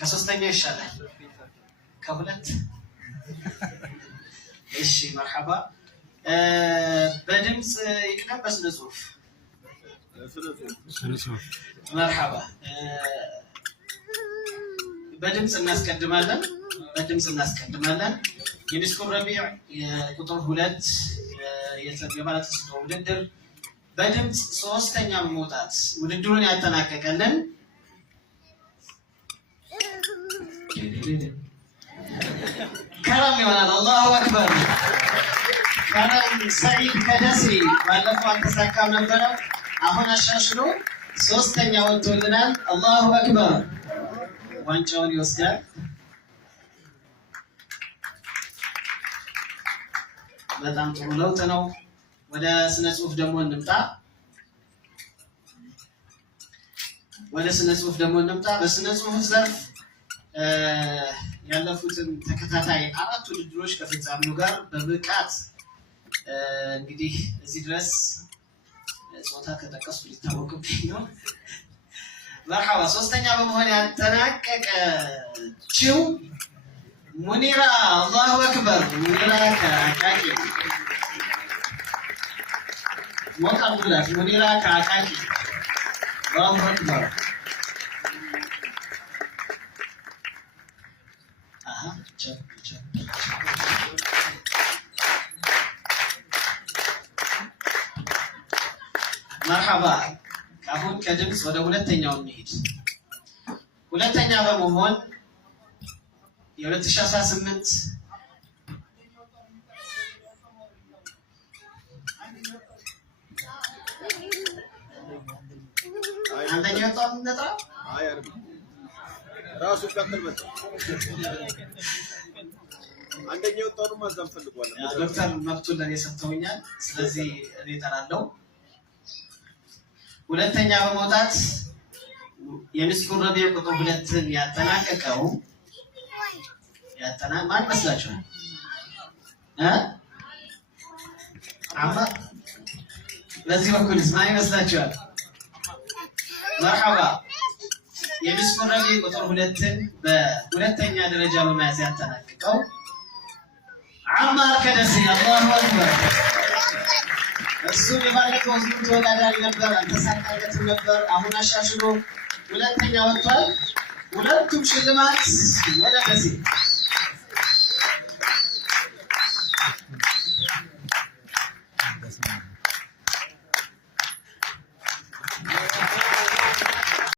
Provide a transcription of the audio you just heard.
ከሶስተኛ ይሻላል ከሁለት እሺ መርሐባ በድምጽ ይቅደም በስነ ጽሁፍ መርሐባ በድምጽ እናስቀድማለን የዲስኩር ረቢዕ የቁጥር 2 የባለ ተሰጥኦ ውድድር በድምጽ ሶስተኛ በመውጣት ውድድሩን ያጠናቀቀልን كرم يونان الله أكبر كرم سعيد كدسي ባለፈው አልተሳካም ነበር አሁን አሻሽሎ ሶስተኛ ወጥቶልናል الله أكبر ዋንጫውን ይወስዳል በጣም ጥሩ ለውጥ ነው ወደ ስነ ጽሁፍ ደግሞ እንምጣ በስነ ጽሁፍ ዘርፍ ያለፉትን ተከታታይ 4 ውድድሮች ከፍጻሜው ጋር በብቃት እንግዲህ እዚህ ድረስ ጾታ ከጠቀስኩ ሊታወቅብኝ ነው መርሐባ ሶስተኛ በመሆን ያጠናቀቀችው ሙኒራ አላሁ አክበር ሙኒራ ከአቃቂ ሞቃም ብላት ሙኒራ ከአቃቂ አላሁ አክበር መርሐባ አሁን ከድምጽ ወደ ሁለተኛው እንሂድ ሁለተኛ በመሆን የ2018 አንደኛ ወጣው እንደጣ ራሱ ቀጥል መጣ አንደኛ ወጣው ማዛም ፈልጓል ዶክተር መብቱን ለኔ ሰጥተውኛል ስለዚህ እኔ ተራለው ሁለተኛ በመውጣት የዲስኩር ረቢዕ ቁጥር 2ን ያጠናቀቀው ማን መስላችኋል አማ በዚህ በኩል ማን ይመስላችኋል መርሐባ የዲስኩር ረቢዕ ቁጥር 2ን በሁለተኛ ደረጃ በመያዝ ያጠናቀቀው አማር ከደሴ አላሁ አክበር እሱ የባለፈው ዙር ተወዳዳሪ ነበር አልተሳካለትም ነበር አሁን አሻሽሎ ሁለተኛ ወጥቷል ሁለቱም ሽልማት ወደ ደሴ